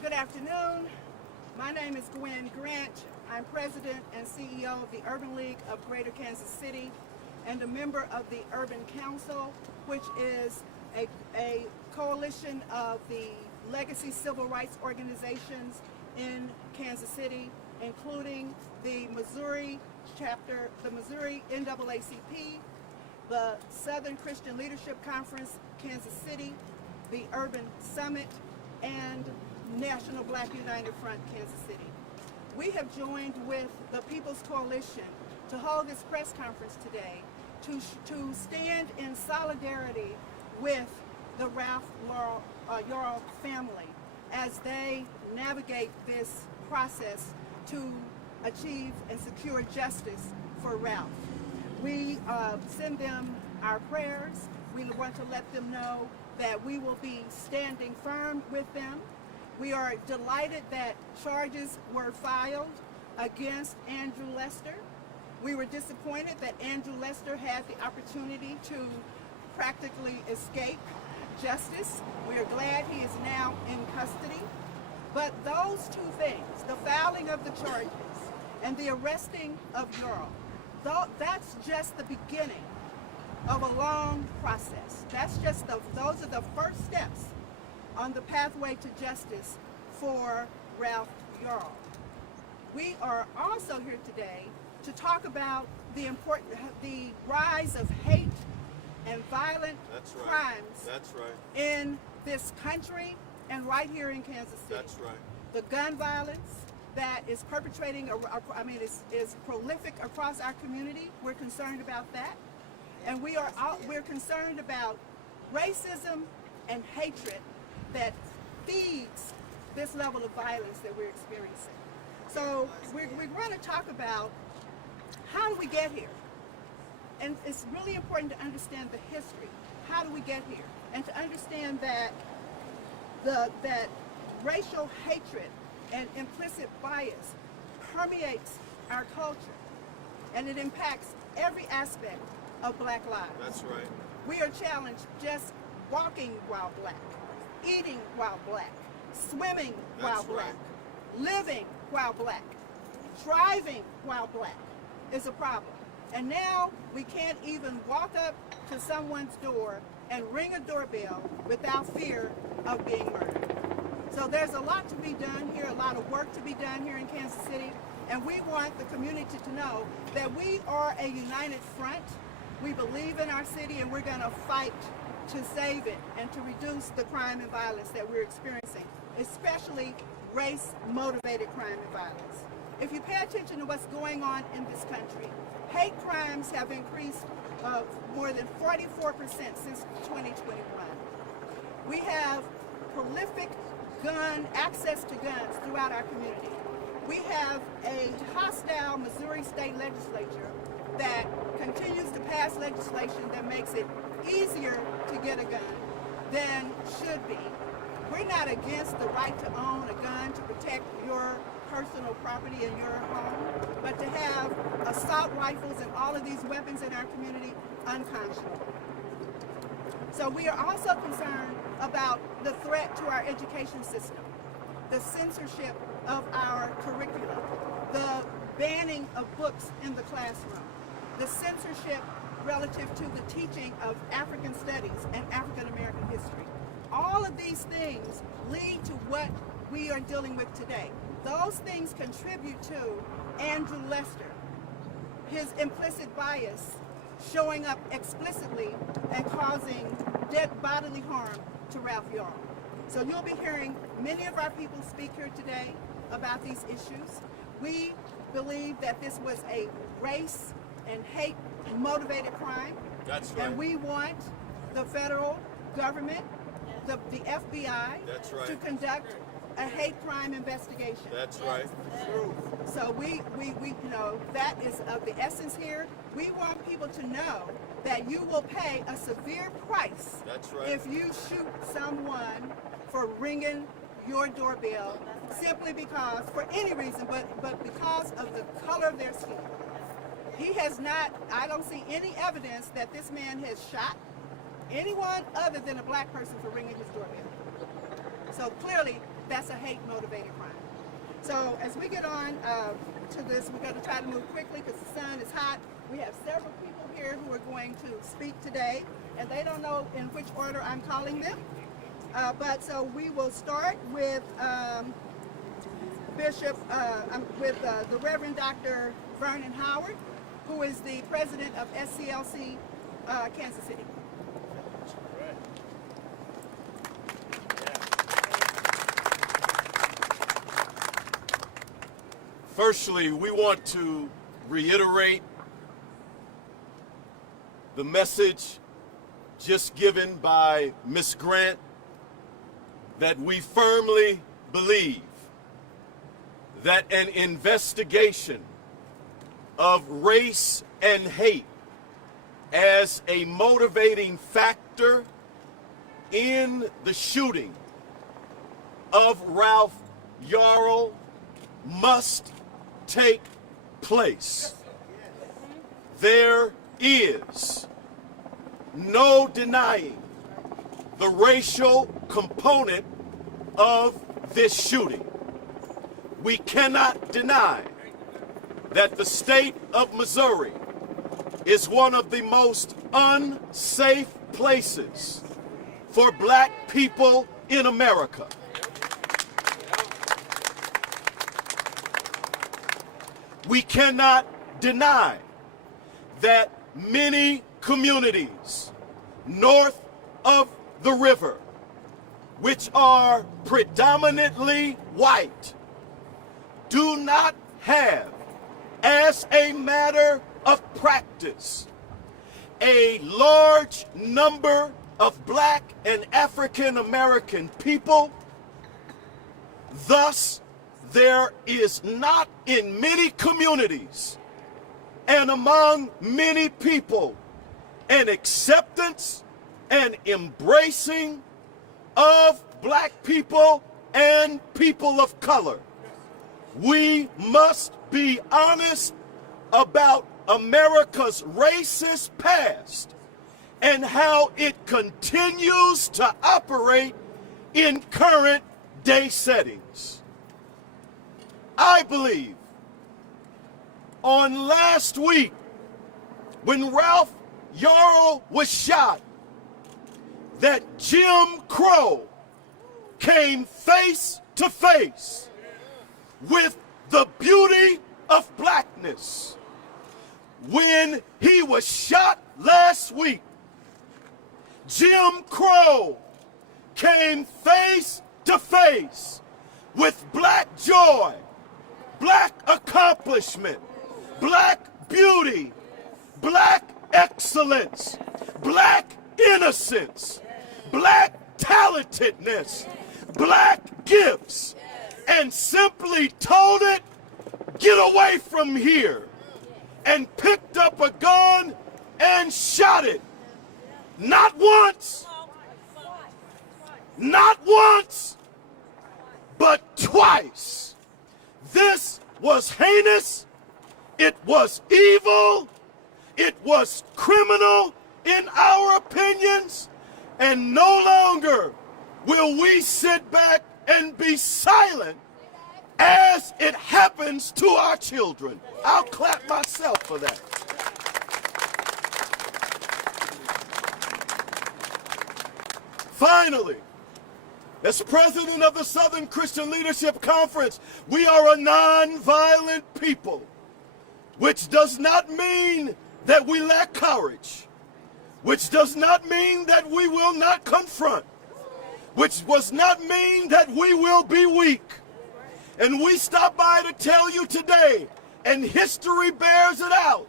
Good afternoon. My name is Gwen Grant. I'm President and CEO of the Urban League of Greater Kansas City and a member of the Urban Council, which is a coalition of the legacy civil rights organizations in Kansas City, including the Missouri chapter, the Missouri NAACP, the Southern Christian Leadership Conference, Kansas City, the Urban Summit, and National Black United Front, Kansas City. We have joined with the People's Coalition to hold this press conference today to stand in solidarity with the Ralph Yarl family as they navigate this process to achieve and secure justice for Ralph. We send them our prayers. We want to let them know that we will be standing firm with them. We are delighted that charges were filed against Andrew Lester. We were disappointed that Andrew Lester had the opportunity to practically escape justice. We are glad he is now in custody. But those two things, the filing of the charges and the arresting of Yarl, that's just the beginning of a long process. Those are the first steps on the pathway to justice for Ralph Yarl. We are also here today to talk about the rise of hate and violent crimes in this country and right here in Kansas City. That's right. The gun violence that is perpetrating, is prolific across our community. We're concerned about that. And we're concerned about racism and hatred that feeds this level of violence that we're experiencing. So we're going to talk about how do we get here? And it's really important to understand the history. How do we get here? And to understand that that racial hatred and implicit bias permeates our culture, and it impacts every aspect of Black lives. That's right. We are challenged just walking while Black, eating while Black, swimming while Black, living while Black, driving while Black is a problem. And now we can't even walk up to someone's door and ring a doorbell without fear of being murdered. So there's a lot to be done here, a lot of work to be done here in Kansas City, and we want the community to know that we are a united front. We believe in our city, and we're going to fight to save it and to reduce the crime and violence that we're experiencing, especially race-motivated crime and violence. If you pay attention to what's going on in this country, hate crimes have increased more than 44% since 2021. We have prolific access to guns throughout our community. We have a hostile Missouri state legislature that continues to pass legislation that makes it easier to get a gun than should be. We're not against the right to own a gun to protect your personal property in your home, but to have assault rifles and all of these weapons in our community, unconscionable. So we are also concerned about the threat to our education system, the censorship of our curriculum, the banning of books in the classroom, the censorship relative to the teaching of African studies and African American history. All of these things lead to what we are dealing with today. Those things contribute to Andrew Lester, his implicit bias showing up explicitly and causing dead bodily harm to Ralph Yarl. So you'll be hearing many of our people speak here today about these issues. We believe that this was a race and hate motivated crime. That's right. And we want the federal government, the FBI, to conduct a hate crime investigation. That's right. So we know that is of the essence here. We want people to know that you will pay a severe price. That's right. If you shoot someone for ringing your doorbell simply because, for any reason, but because of the color of their skin. He has not, I don't see any evidence that this man has shot anyone other than a Black person for ringing his doorbell. So clearly, that's a hate-motivated crime. So as we get on to this, we're going to try to move quickly because the sun is hot. We have several people here who are going to speak today, and they don't know in which order I'm calling them. But so we will start with the Reverend Dr. Vernon Howard, who is the president of SCLC Kansas City. Firstly, we want to reiterate the message just given by Ms. Grant that we firmly believe that an investigation of race and hate as a motivating factor in the shooting of Ralph Yarl must take place. There is no denying the racial component of this shooting. We cannot deny that the state of Missouri is one of the most unsafe places for black people in America. We cannot deny that many communities north of the river, which are predominantly white, do not have, as a matter of practice, a large number of black and African American people. Thus, there is not in many communities and among many people an acceptance and embracing of black people and people of color. We must be honest about America's racist past and how it continues to operate in current day settings. I believe on last week when Ralph Yarl was shot, that Jim Crow came face to face with the beauty of blackness. When he was shot last week, Jim Crow came face to face with black joy, black accomplishment, black beauty, black excellence, black innocence, black talentedness, black gifts, and simply told it, get away from here, and picked up a gun and shot it. Not once, but twice. This was heinous, it was evil, it was criminal in our opinions, and no longer will we sit back and be silent as it happens to our children. I'll clap myself for that. Finally, as president of the Southern Christian Leadership Conference, we are a nonviolent people, which does not mean that we lack courage, which does not mean that we will not confront, which does not mean that we will be weak. And we stop by to tell you today, and history bears it out,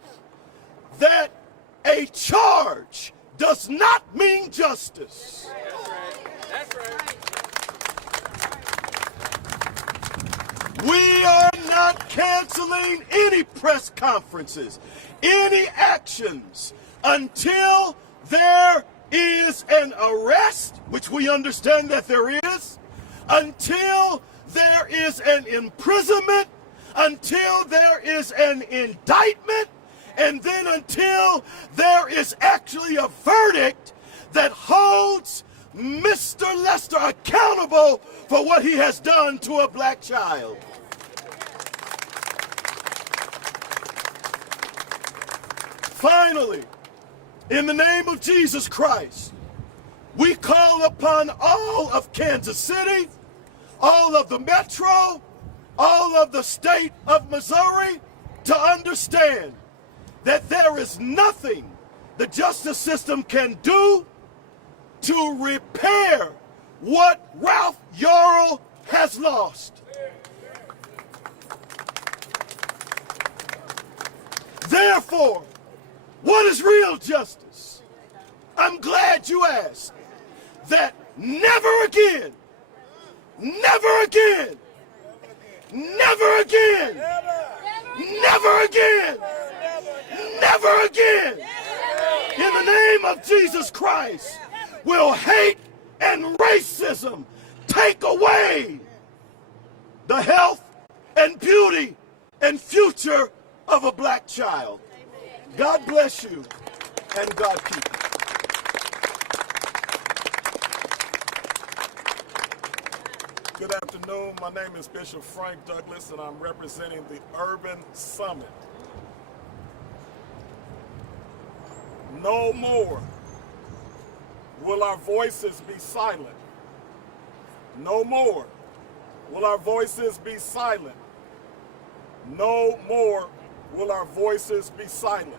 that a charge does not mean justice. That's right. We are not canceling any press conferences, any actions, until there is an arrest, which we understand that there is, until there is an imprisonment, until there is an indictment, and then until there is actually a verdict that holds Mr. Lester accountable for what he has done to a black child. Finally, in the name of Jesus Christ, we call upon all of Kansas City, all of the metro, all of the state of Missouri to understand that there is nothing the justice system can do to repair what Ralph Yarl has lost. Therefore, what is real justice? I'm glad you asked. That never again, never again, never again, never again, never again, in the name of Jesus Christ, will hate and racism take away the health and beauty and future of a black child. God bless you and God keep you. Good afternoon. My name is Bishop Frank Douglas, and I'm representing the Urban Summit. No more will our voices be silent. No more will our voices be silent. No more will our voices be silent.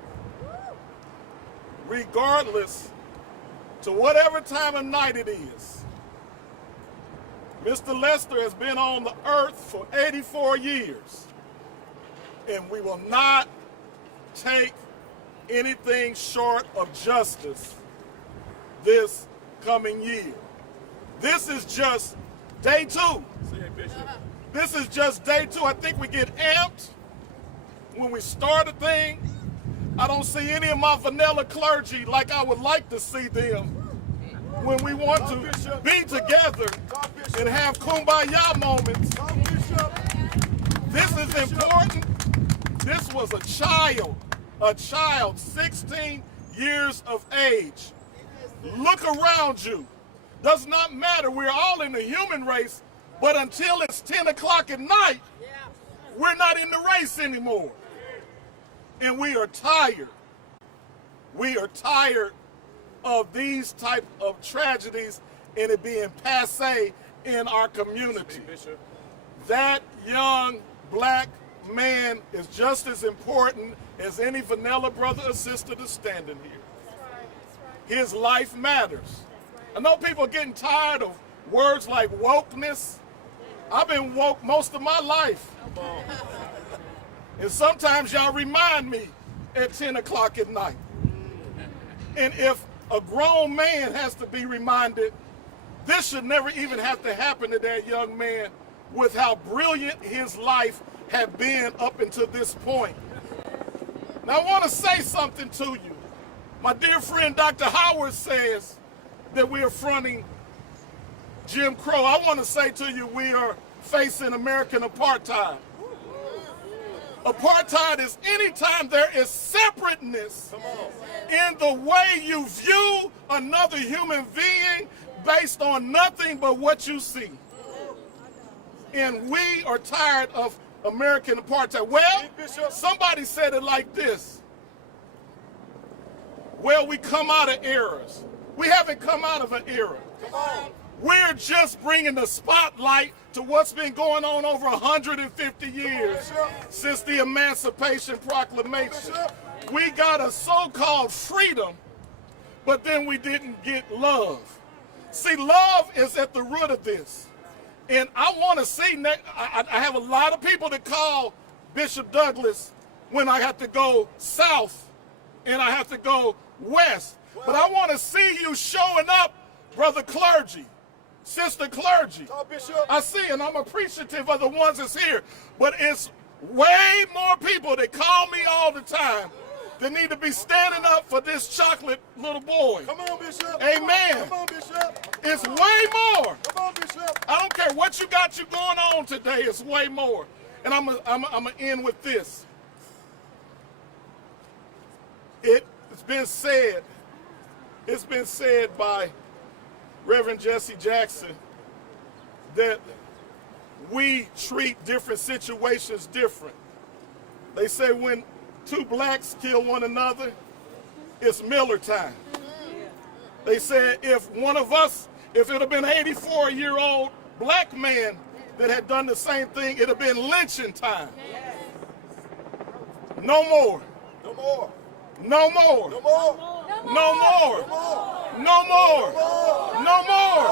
Regardless to whatever time of night it is, Mr. Lester has been on the earth for 84 years, and we will not take anything short of justice this coming year. This is just day 2. This is just day 2. I think we get amped when we start a thing. I don't see any of my vanilla clergy like I would like to see them when we want to be together and have kumbaya moments. This is important. This was a child, 16 years of age. Look around you. Does not matter. We're all in the human race, but until it's 10 o'clock at night, we're not in the race anymore. And we are tired. We are tired of these type of tragedies and it being passé in our community. That young black man is just as important as any vanilla brother or sister that's standing here. His life matters. I know people are getting tired of words like wokeness. I've been woke most of my life. And sometimes y'all remind me at 10 o'clock at night. And if a grown man has to be reminded, this should never even have to happen to that young man with how brilliant his life had been up until this point. Now I want to say something to you. My dear friend Dr. Howard says that we are fronting Jim Crow. I want to say to you, we are facing American apartheid. Apartheid is anytime there is separateness in the way you view another human being based on nothing but what you see. And we are tired of American apartheid. Well, somebody said it like this. Well, we come out of eras. We haven't come out of an era. We're just bringing the spotlight to what's been going on over 150 years since the Emancipation Proclamation. We got a so-called freedom, but then we didn't get love. See, love is at the root of this. And I want to see, I have a lot of people that call Bishop Douglas when I have to go south and I have to go west. But I want to see you showing up, brother clergy, sister clergy. I see, and I'm appreciative of the ones that's here. But it's way more people that call me all the time that need to be standing up for this chocolate little boy. Come on, Bishop. Amen. Come on, Bishop. It's way more. Come on, Bishop. I don't care what you got you going on today. It's way more. And I'm gonna end with this. It's been said by Reverend Jesse Jackson, that we treat different situations different. They say when two blacks kill one another, it's Miller time. They said if one of us, if it had been an 84-year-old black man that had done the same thing, it would have been lynching time. No more. No more. No more. No more. No more. No more. No more.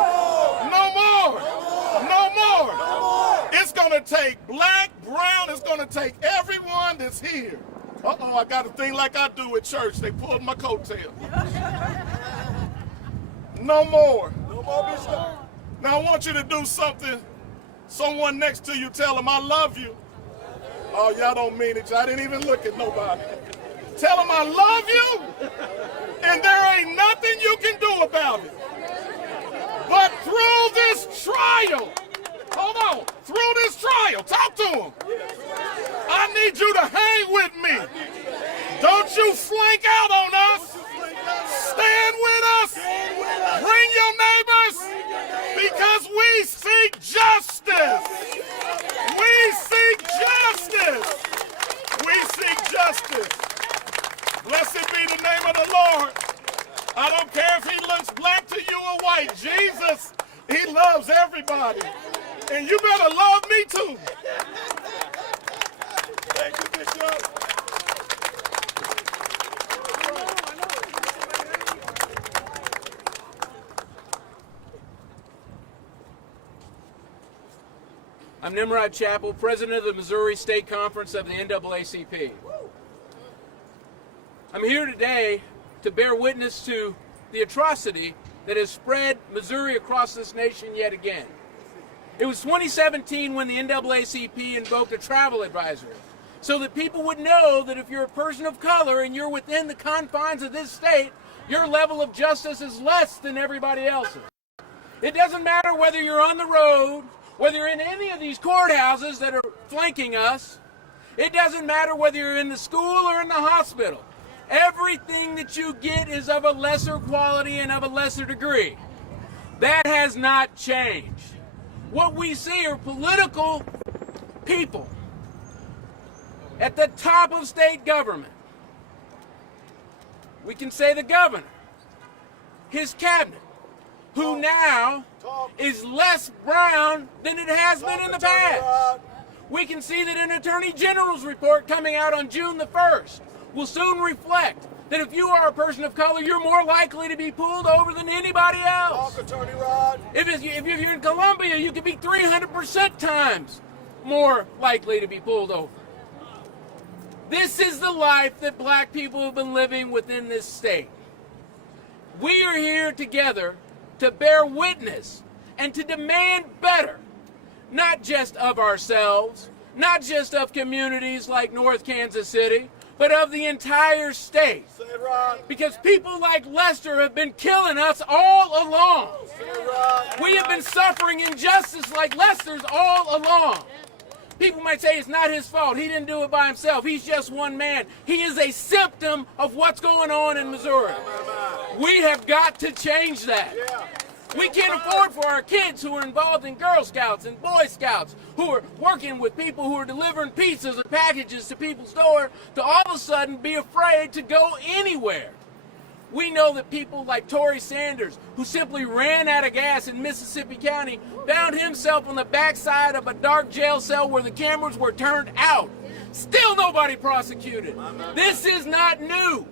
No more. No more. It's going to take black, brown, it's going to take everyone that's here. Uh-oh, I got a thing like I do at church. They pulled my coattail. No more. No more, Bishop. Now I want you to do something. Someone next to you, tell them I love you. Oh, y'all don't mean it. I didn't even look at nobody. Tell them I love you, and there ain't nothing you can do about it. But through this trial, hold on, through this trial, talk to them. I need you to hang with me. Don't you flake out on us. Stand with us. Bring your neighbors, because we seek justice. We seek justice. We seek justice. Blessed be the name of the Lord. I don't care if he looks black to you or white. Jesus, he loves everybody. And you better love me too. Thank you, Bishop. I'm Nimrod Chappell, president of the Missouri State Conference of the NAACP. I'm here today to bear witness to the atrocity that has spread Missouri across this nation yet again. It was 2017 when the NAACP invoked a travel advisory so that people would know that if you're a person of color and you're within the confines of this state, your level of justice is less than everybody else's. It doesn't matter whether you're on the road, whether you're in any of these courthouses that are flanking us. It doesn't matter whether you're in the school or in the hospital. Everything that you get is of a lesser quality and of a lesser degree. That has not changed. What we see are political people at the top of state government. We can say the governor, his cabinet, who now is less brown than it has been in the past. We can see that an Attorney General's report coming out on June the 1st will soon reflect that if you are a person of color, you're more likely to be pulled over than anybody else. Attorney Rod. If you're in Columbia, you could be 300% times more likely to be pulled over. This is the life that black people have been living within this state. We are here together to bear witness and to demand better, not just of ourselves, not just of communities like North Kansas City, but of the entire state. Because people like Lester have been killing us all along. We have been suffering injustice like Lester's all along. People might say it's not his fault. He didn't do it by himself. He's just one man. He is a symptom of what's going on in Missouri. We have got to change that. We can't afford for our kids who are involved in Girl Scouts and Boy Scouts, who are working with people who are delivering pizzas and packages to people's door, to all of a sudden be afraid to go anywhere. We know that people like Torrey Sanders, who simply ran out of gas in Mississippi County, found himself on the backside of a dark jail cell where the cameras were turned out. Still nobody prosecuted. This is not new.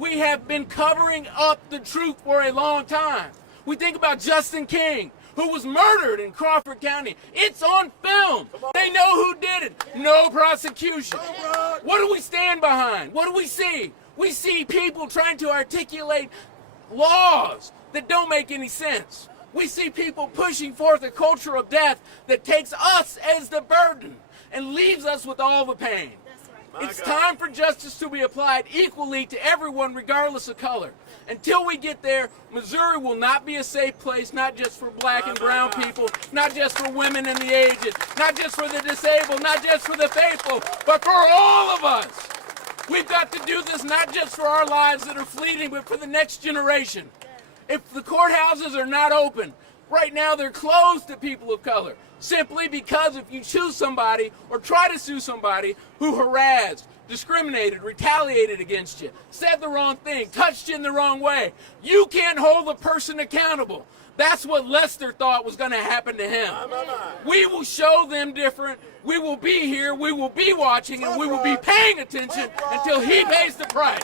We have been covering up the truth for a long time. We think about Justin King, who was murdered in Crawford County. It's on film. They know who did it. No prosecution. What do we stand behind? What do we see? We see people trying to articulate laws that don't make any sense. We see people pushing forth a culture of death that takes us as the burden and leaves us with all the pain. It's time for justice to be applied equally to everyone, regardless of color. Until we get there, Missouri will not be a safe place, not just for black and brown people, not just for women and the aged, not just for the disabled, not just for the faithful, but for all of us. We've got to do this not just for our lives that are fleeting, but for the next generation. If the courthouses are not open, right now they're closed to people of color, simply because if you sue somebody or try to sue somebody who harassed, discriminated, retaliated against you, said the wrong thing, touched you in the wrong way, you can't hold the person accountable. That's what Lester thought was going to happen to him. We will show them different. We will be here. We will be watching, and we will be paying attention until he pays the price.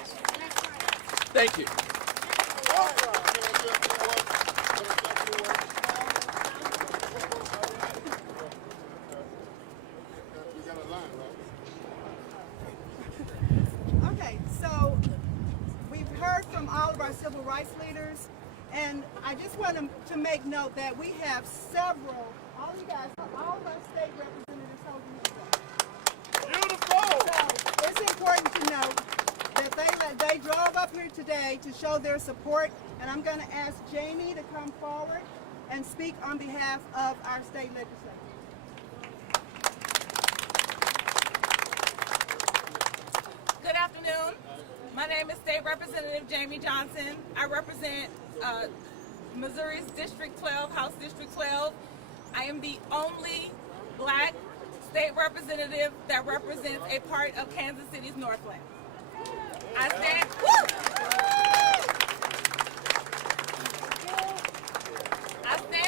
Thank you. Okay, so we've heard from all of our civil rights leaders, and I just want to make note that we have several, all you guys, all of our state representatives holding this. Beautiful. So it's important to note that they drove up here today to show their support, and I'm going to ask Jamie to come forward and speak on behalf of our state legislature. Good afternoon. My name is State Representative Jamie Johnson. I represent Missouri's District 12, House District 12. I am the only black state representative that represents a part of Kansas City's Northland. I stand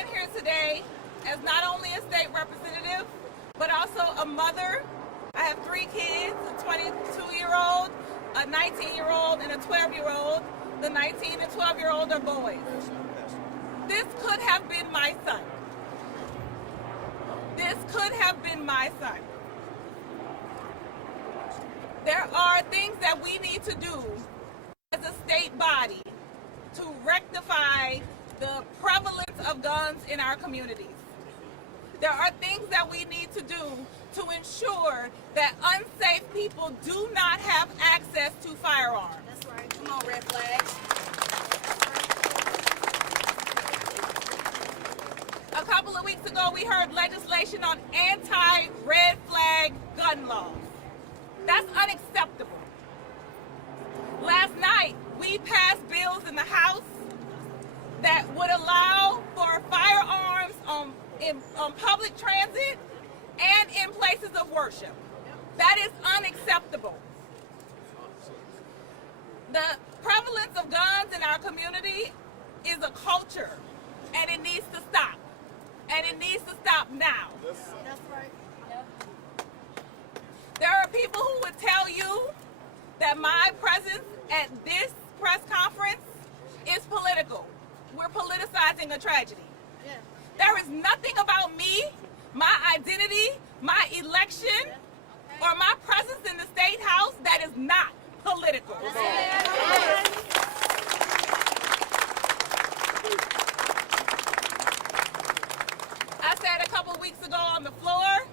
here today as not only a state representative, but also a mother. I have 3 kids, a 22-year-old, a 19-year-old, and a 12-year-old. The 19 and 12-year-old are boys. This could have been my son. This could have been my son. There are things that we need to do as a state body to rectify the prevalence of guns in our communities. There are things that we need to do to ensure that unsafe people do not have access to firearms. That's right. Come on, red flags. A couple of weeks ago, we heard legislation on anti-red flag gun laws. That's unacceptable. Last night, we passed bills in the House that would allow for firearms on public transit and in places of worship. That is unacceptable. The prevalence of guns in our community is a culture, and it needs to stop. And it needs to stop now. That's right. There are people who would tell you that my presence at this press conference is political. We're politicizing a tragedy. Yeah. There is nothing about me, my identity, my election, or my presence in the state house that is not political. I said a couple weeks ago on the floor,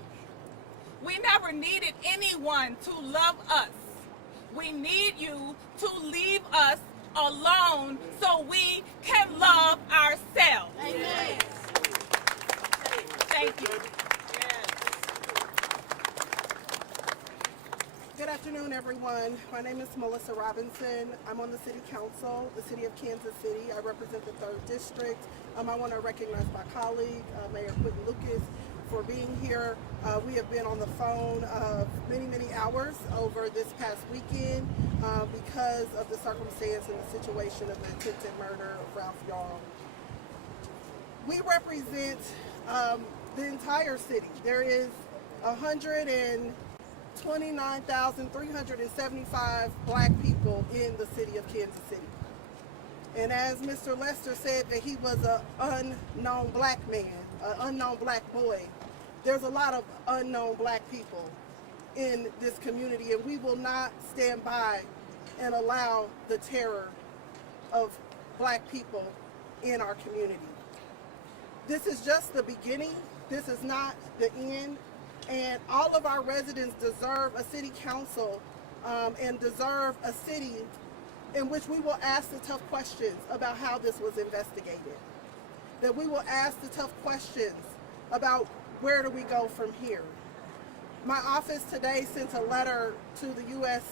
we never needed anyone to love us. We need you to leave us alone so we can love ourselves. Amen. Thank you. Good afternoon, everyone. My name is Melissa Robinson. I'm on the City Council, the City of Kansas City. I represent the 3rd District. I want to recognize my colleague, Mayor Quentin Lucas, for being here. We have been on the phone many hours over this past weekend because of the circumstance and the situation of the attempted murder of Ralph Yarl. We represent the entire city. There is 129,375 black people in the city of Kansas City. And as Mr. Lester said that he was an unknown black man, an unknown black boy, there's a lot of unknown black people in this community, and we will not stand by and allow the terror of black people in our community. This is just the beginning. This is not the end. And all of our residents deserve a city council and deserve a city in which we will ask the tough questions about how this was investigated. That we will ask the tough questions about where do we go from here. My office today sent a letter to the U.S.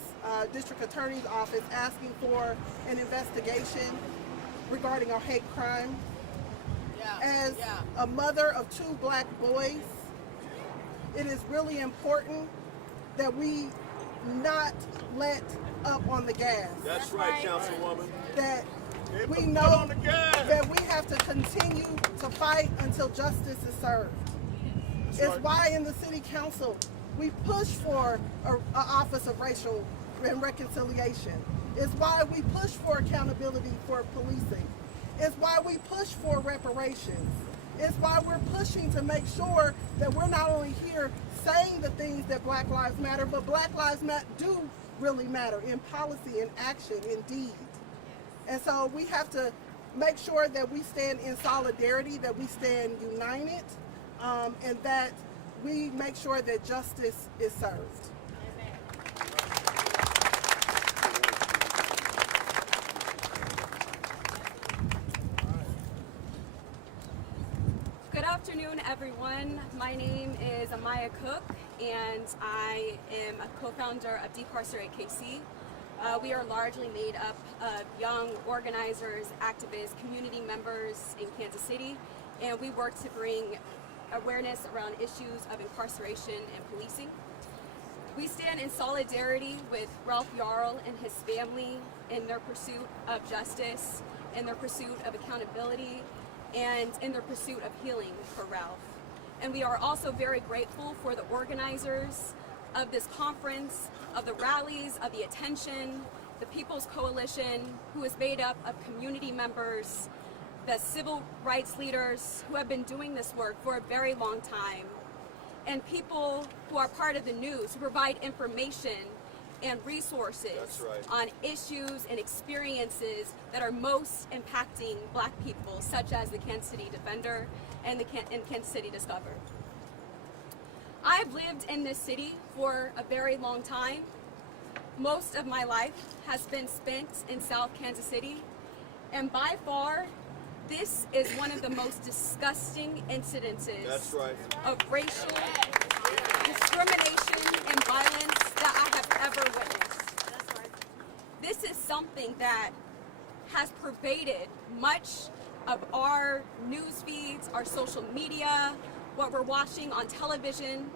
District Attorney's Office asking for an investigation regarding our hate crime. As a mother of 2 black boys, it is really important that we not let up on the gas. That's right, Councilwoman. That we Put know on the gas. that we have to continue to fight until justice is served. It's why in the city council we push for an office of racial and reconciliation. It's why we push for accountability for policing. It's why we push for reparations. It's why we're pushing to make sure that we're not only here saying the things that Black Lives Matter, but Black Lives do really matter in policy, in action, in deed. And so we have to make sure that we stand in solidarity, that we stand united, and that we make sure that justice is served. Good afternoon, everyone. My name is Amaya Cook, and I am a co-founder of Decarcerate KC. We are largely made up of young organizers, activists, community members in Kansas City, and we work to bring awareness around issues of incarceration and policing. We stand in solidarity with Ralph Yarl and his family in their pursuit of justice, in their pursuit of accountability, and in their pursuit of healing for Ralph. And we are also very grateful for the organizers of this conference, of the rallies, of the attention, the People's Coalition, who is made up of community members, the civil rights leaders who have been doing this work for a very long time, and people who are part of the news who provide information and resources on issues and experiences that are most impacting Black people, such as the Kansas City Defender and Kansas City Discover. I've lived in this city for a very long time. Most of my life has been spent in South Kansas City, and by far, this is one of the most disgusting incidences of racial discrimination and violence that I have ever witnessed. This is something that has pervaded much of our news feeds, our social media, what we're watching on television.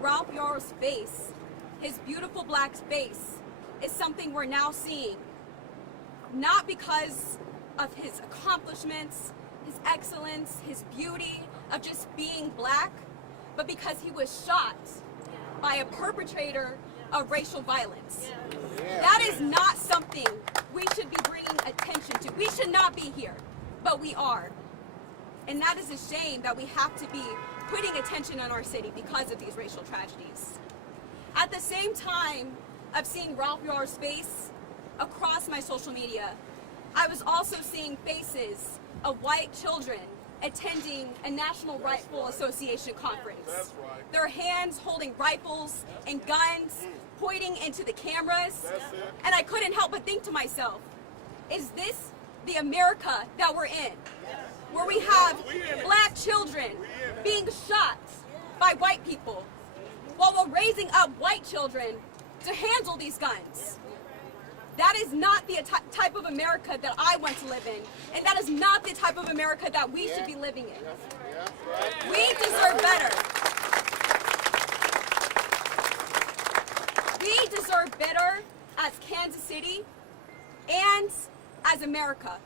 Ralph Yarl's face, his beautiful Black face, is something we're now seeing, not because of his accomplishments, his excellence, his beauty of just being Black, but because he was shot by a perpetrator of racial violence. That is not something we should be bringing attention to. We should not be here, but we are. And that is a shame that we have to be putting attention on our city because of these racial tragedies. At the same time of seeing Ralph Yarl's face across my social media, I was also seeing faces of white children attending a National Rifle Association conference. Their hands holding rifles and guns, pointing into the cameras. And I couldn't help but think to myself, is this the America that we're in? Where we have Black children being shot by white people while we're raising up white children to handle these guns. That is not the type of America that I want to live in, and that is not the type of America that we should be living in. We deserve better. We deserve better as Kansas City and as America.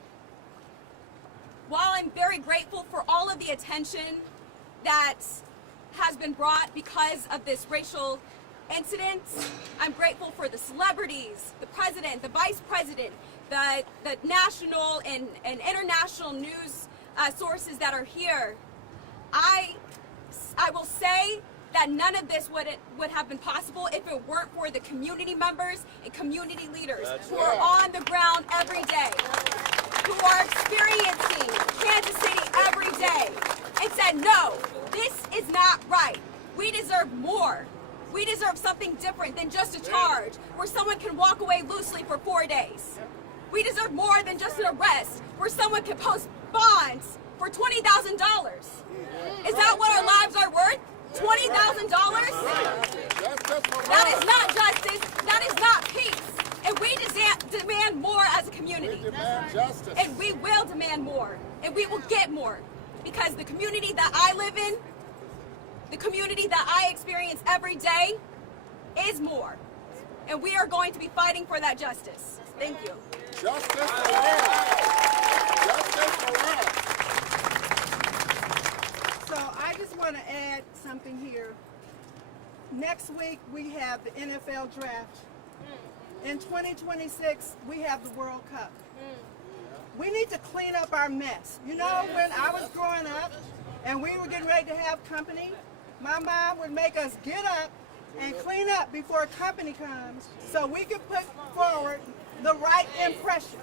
While I'm very grateful for all of the attention that has been brought because of this racial incident, I'm grateful for the celebrities, the president, the vice president, the national and international news sources that are here. I will say that none of this would have been possible if it weren't for the community members and community leaders who are on the ground every day, who are experiencing Kansas City every day, and said, no, this is not right. We deserve more. We deserve something different than just a charge where someone can walk away loosely for 4 days. We deserve more than just an arrest where someone can post bonds for $20,000. Is that what our lives are worth? $20,000? That is not justice. That is not peace. And we demand more as a community. We demand justice. And we will demand more. And we will get more. Because the community that I live in, the community that I experience every day, is more. And we are going to be fighting for that justice. Thank you. Justice for all. Justice for all. So I just want to add something here. Next week we have the NFL draft. In 2026 we have the World Cup. We need to clean up our mess. You know, when I was growing up and we were getting ready to have company, my mom would make us get up and clean up before company comes so we can put forward the right impression.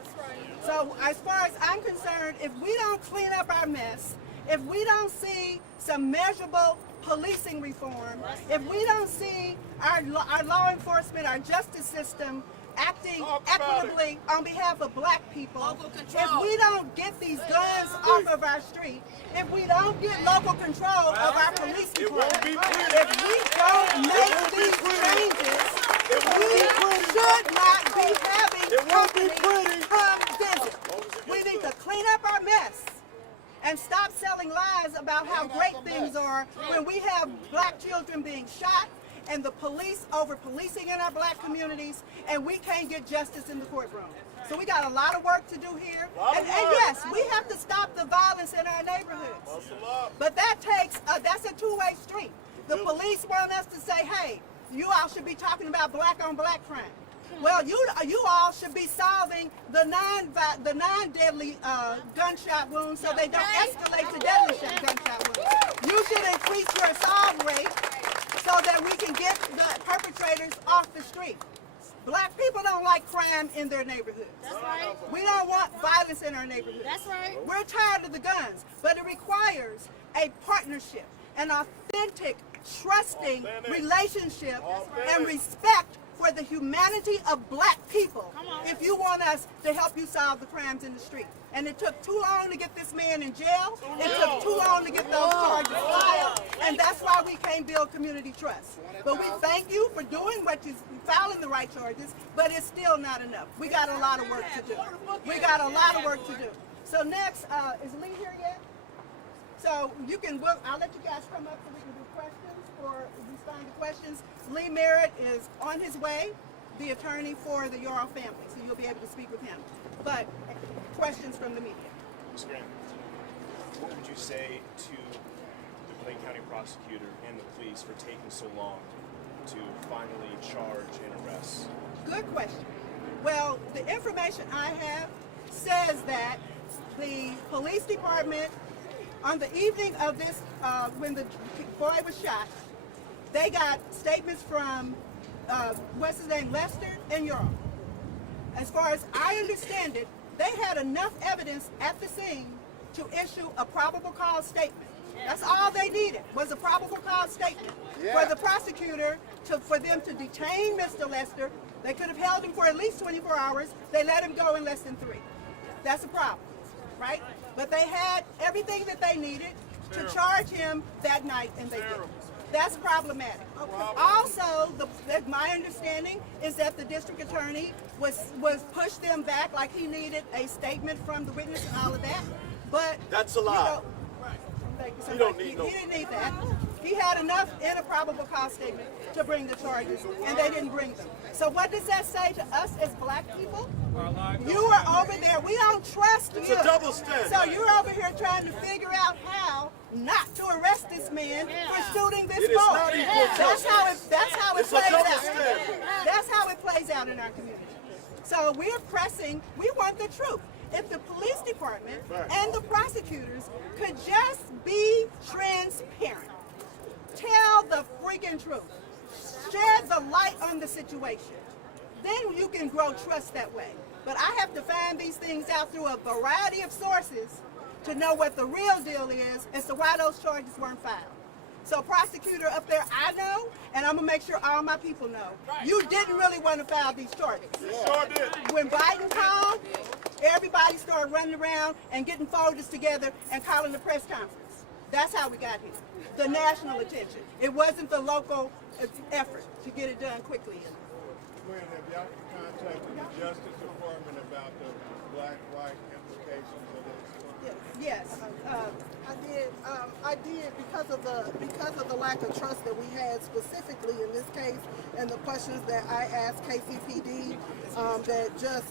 So as far as I'm concerned, if we don't clean up our mess, if we don't see some measurable policing reform, if we don't see our law enforcement, our justice system acting equitably on behalf of black people, if we don't get these guns off of our street, if we don't get local control of our police department, if we don't make these changes, we should not be having company come visit. We need to clean up our mess and stop selling lies about how great things are when we have black children being shot and the police over-policing in our black communities, and we can't get justice in the courtroom. So we got a lot of work to do here. And yes, we have to stop the violence in our neighborhoods. But that takes, that's a two-way street. The police want us to say, hey, you all should be talking about black on black crime. Well, you all should be solving the non-deadly gunshot wounds so they don't escalate to deadly gunshot wounds. You should increase your solve rate so that we can get the perpetrators off the street. Black people don't like crime in their neighborhoods. That's right. We don't want violence in our neighborhoods. That's right. We're tired of the guns, but it requires a partnership, an authentic, trusting relationship and respect for the humanity of black people if you want us to help you solve the crimes in the street. And it took too long to get this man in jail. It took too long to get those charges filed. And that's why we can't build community trust. But we thank you for doing what you filing the right charges, but it's still not enough. We got a lot of work to do. We got a lot of work to do. So next, is Lee here yet? So you can, I'll let you guys come up so we can do questions or respond to questions. Lee Merritt is on his way, the attorney for the Yarl family, so you'll be able to speak with him. But questions from the media. Ms. Graham, what would you say to the Blaine County prosecutor and the police for taking so long to finally charge and arrest? Good question. Well, the information I have says that the police department, on the evening of this, when the boy was shot, they got statements from, what's his name, Lester and Yarl. As far as I understand it, they had enough evidence at the scene to issue a probable cause statement. That's all they needed, was a probable cause statement. For the prosecutor, for them to detain Mr. Lester. They could have held him for at least 24 hours. They let him go in less than 3. That's a problem, right? But they had everything that they needed to charge him that night, and they didn't. That's problematic. Also, my understanding is that the district attorney was pushed them back, like he needed a statement from the witness and all of that. But that's a lie. You don't need he didn't need that. He had enough in a probable cause statement to bring the charges, and they didn't bring them. So what does that say to us as black people? You are over there. We don't trust you. It's a double standard. So you're over here trying to figure out how not to arrest this man for shooting this boy. That's how it plays out. That's how it plays out in our community. So we're pressing. We want the truth. If the police department and the prosecutors could just be transparent, tell the freaking truth, share the light on the situation, then you can grow trust that way. But I have to find these things out through a variety of sources to know what the real deal is as to why those charges weren't filed. So prosecutor up there, I know, and I'm going to make sure all my people know. You didn't really want to file these charges. Sure did. When Biden called, everybody started running around and getting folders together and calling the press conference. That's how we got here. The national attention. It wasn't the local effort to get it done quickly. Quinn, have y'all contacted the Justice Department about the black-white implications of this? Yes. I did because of the lack of trust that we had specifically in this case, and the questions that I asked KCPD that just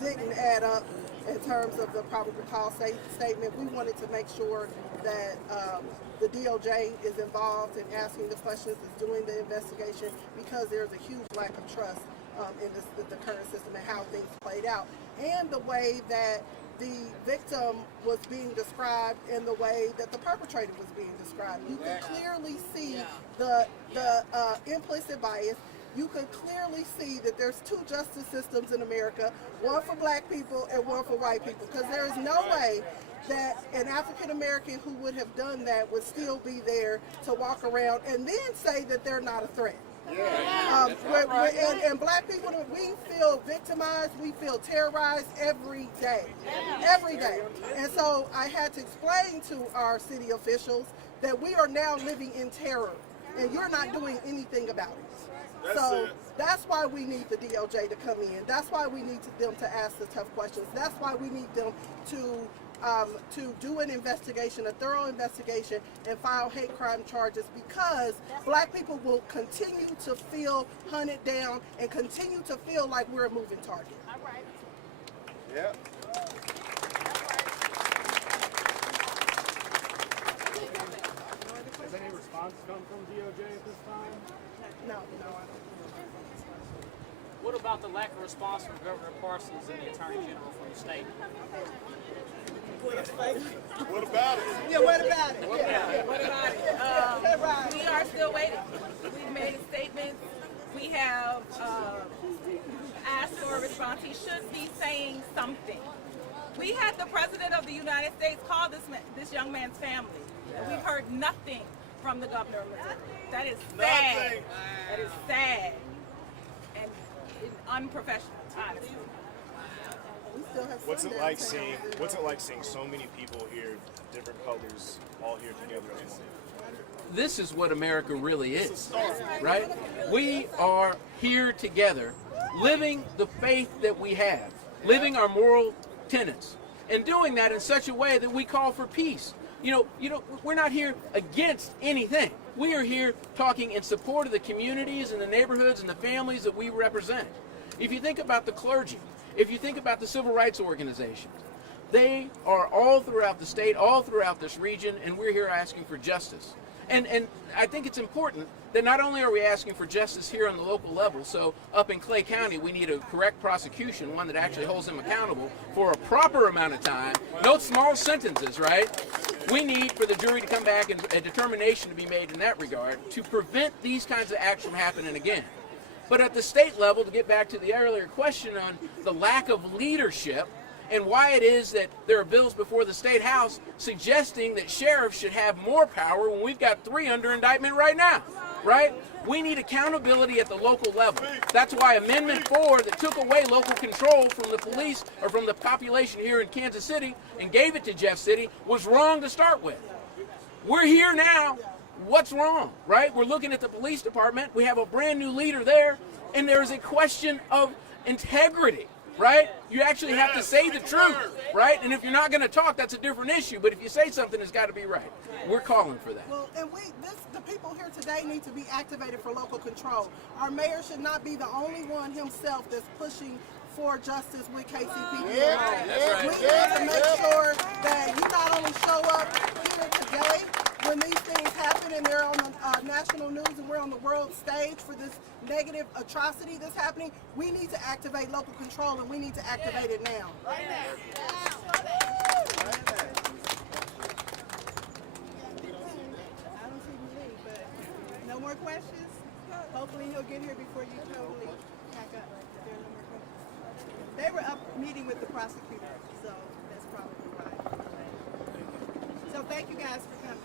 didn't add up in terms of the probable cause statement. We wanted to make sure that the DOJ is involved in asking the questions, is doing the investigation, because there's a huge lack of trust in the current system and how things played out, and the way that the victim was being described and the way that the perpetrator was being described. You could clearly see the implicit bias. You could clearly see that there's two justice systems in America, one for black people and one for white people, because there is no way that an African American who would have done that would still be there to walk around and then say that they're not a threat. And black people, we feel victimized, we feel terrorized every day. And so I had to explain to our city officials that we are now living in terror, and you're not doing anything about it. That's why we need the DOJ to come in. That's why we need them to ask the tough questions. That's why we need them to do an investigation, a thorough investigation, and file hate crime charges, because black people will continue to feel hunted down and continue to feel like we're a moving target. All right. Yep. Has any response come from DOJ at this time? No, I don't. What about the lack of response from Governor Parsons and the Attorney General from the state? What about it? Yeah, what about it? What about it? We are still waiting. We've made a statement. We have asked for a response. He should be saying something. We had the President of the United States call this young man's family. And we've heard nothing from the governor of Missouri. That is sad. Nothing. That is sad and unprofessional, honestly. What's it like seeing so many people here, different colors, all here together as one? This is what America really is, right? We are here together, living the faith that we have, living our moral tenets, and doing that in such a way that we call for peace. You know, we're not here against anything. We are here talking in support of the communities and the neighborhoods and the families that we represent. If you think about the clergy, if you think about the civil rights organizations, they are all throughout the state, all throughout this region, and we're here asking for justice. And I think it's important that not only are we asking for justice here on the local level, so up in Clay County we need a correct prosecution, one that actually holds them accountable for a proper amount of time, no small sentences, right? We need for the jury to come back and a determination to be made in that regard to prevent these kinds of acts from happening again. But at the state level, to get back to the earlier question on the lack of leadership and why it is that there are bills before the State House suggesting that sheriffs should have more power when we've got 3 under indictment right now, right? We need accountability at the local level. That's why Amendment 4 that took away local control from the police or from the population here in Kansas City and gave it to Jeff City was wrong to start with. We're here now. What's wrong, right? We're looking at the police department. We have a brand new leader there, and there is a question of integrity, right? You actually have to say the truth, right? And if you're not going to talk, that's a different issue. But if you say something, it's got to be right. We're calling for that. Well, and the people here today need to be activated for local control. Our mayor should not be the only one himself that's pushing for justice with KCPD. We need to make sure that you not only show up here today when these things happen and they're on the national news and we're on the world stage for this negative atrocity that's happening. We need to activate local control, and we need to activate it now. Right now. I don't see him leave, but no more questions? Hopefully he'll get here before you totally pack up. If there are no more questions. They were up meeting with the prosecutor, so that's probably why. So thank you guys for coming.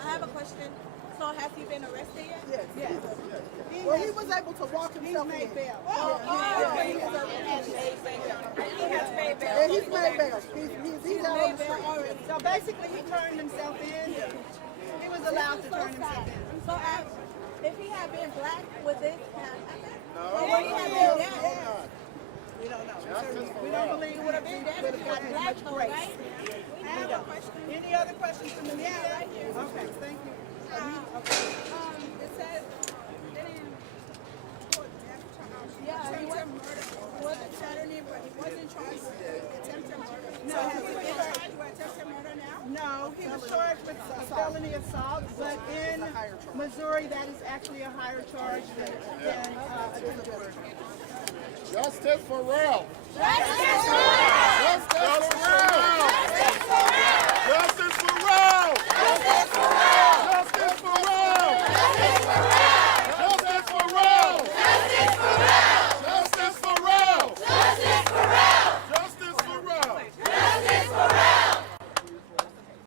I have a question. So has he been arrested yet? Yes. Well, he was able to walk himself in. He has made bail. And he's made bail. He's out on the street. So basically he turned himself in. He was allowed to turn himself in. So If he had been black, would this have happened? No, Or would he have been dead? We don't know. Justice for We don't Ralph. believe He would have been dead if he was black, though, right? We don't. Any other questions from the media? Yeah, right here. Okay, thank you. It says, yeah, he wasn't Saturday, but he wasn't charged with attempted murder. No, So has he been charged with attempted murder now? No, he was charged with felony assault, but in Missouri, that is actually a higher charge than attempted murder. Justice for Ralph.